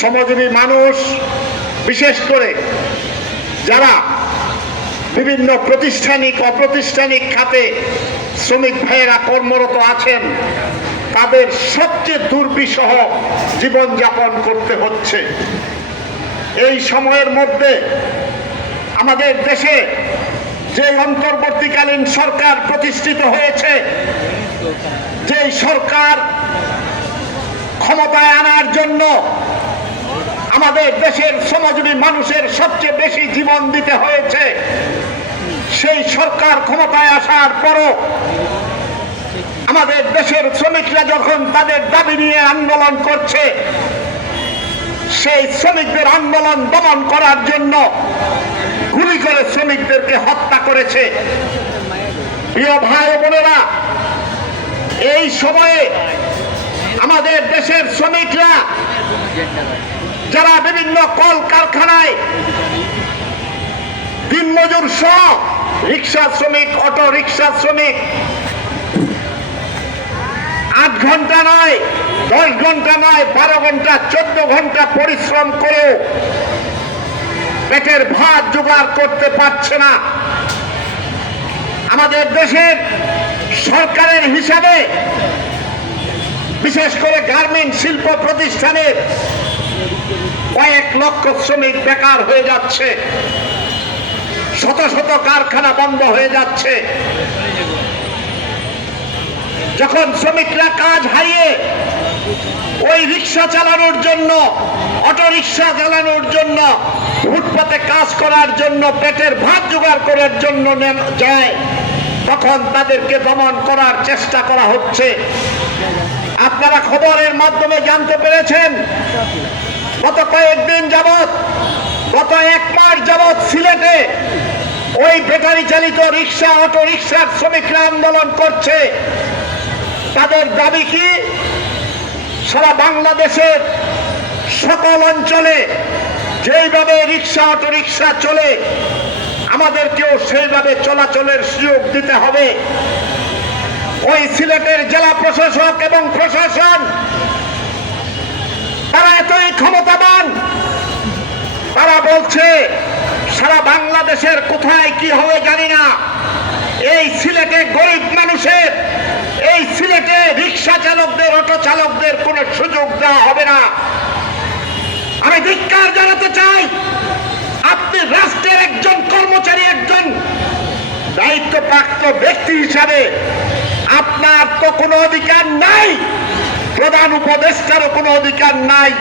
শ্রমজীবী মানুষ, বিশেষ করে যারা বিভিন্ন প্রতিষ্ঠানিক, অপ্রতিষ্ঠানিক খাতে শ্রমিক ভাইয়েরা কর্মরত আছেন, তাদের সবচেয়ে দুর্বিষহ জীবনযাপন করতে হচ্ছে। এই সময়ের মধ্যে আমাদের দেশে যে অন্তর্বর্তীকালীন সরকার প্রতিষ্ঠিত হয়েছে যে সরকার ক্ষমতায় আনার জন্য আমাদের দেশের শ্রমজীবী মানুষের সবচেয়ে বেশি জীবন দিতে হয়েছে। সেই সরকার ক্ষমতায় আসার পরও আমাদের দেশের শ্রমিকরা যখন তাদের দাবি নিয়ে আন্দোলন করছে, সেই শ্রমিকদের আন্দোলন দমন করার জন্য গুলি করে শ্রমিকদেরকে হত্যা করেছে। প্রিয় ভাই বোনেরা, এই সময়ে আমাদের দেশের শ্রমিকরা যারা বিভিন্ন কল কারখানায় দিনমজুর সহ রিক্সা শ্রমিক, অটো রিক্সা শ্রমিক, আট ঘণ্টা নয়, দশ ঘণ্টা নয়, বারো ঘণ্টা, চোদ্দ ঘণ্টা পরিশ্রম করেও পেটের ভাত জোগাড় করতে পারছে না। আমাদের দেশের সরকারের হিসাবে বিশেষ করে গার্মেন্ট শিল্প প্রতিষ্ঠানের কয়েক লক্ষ শ্রমিক বেকার হয়ে যাচ্ছে। শত শত কারখানা বন্ধ হয়ে যাচ্ছে। যখন শ্রমিকরা কাজ হারিয়ে ওই রিক্সা চালানোর জন্য, অটো রিক্সা চালানোর জন্য, ফুটপাতে কাজ করার জন্য, পেটের ভাত জোগাড় করার জন্য যায়, তখন তাদেরকে দমন করার চেষ্টা করা হচ্ছে। আপনারা খবরের মাধ্যমে জানতে পেরেছেন গত কয়েকদিন যাবৎ, গত এক মাস যাবৎ সিলেটে ওই ব্যাটারি চালিত রিক্সা, অটো রিক্সার শ্রমিকরা আন্দোলন করছে। তাদের দাবি কি? সারা বাংলাদেশের সকল অঞ্চলে যেইভাবে রিক্সা, অটো রিক্সা চলে, আমাদেরকেও সেইভাবে চলাচলের সুযোগ দিতে হবে। ওই সিলেটের জেলা প্রশাসক এবং প্রশাসন, তারা এতই ক্ষমতাবান তারা বলছে, সারা বাংলাদেশের কোথায় কি হবে জানি না। এই সিলেটে গরিব মানুষের, এই সিলেটে রিক্সা চালকদের, অটো চালকদের কোনো সুযোগ দেওয়া হবে না। আমি ধিক্কার জানাতে চাই, আপনি রাষ্ট্রের একজন কর্মচারী, একজন দায়িত্বপ্রাপ্ত ব্যক্তি হিসাবে আপনার তো কোনো অধিকার নাই, প্রধান উপদেষ্টারও কোনো অধিকার নাই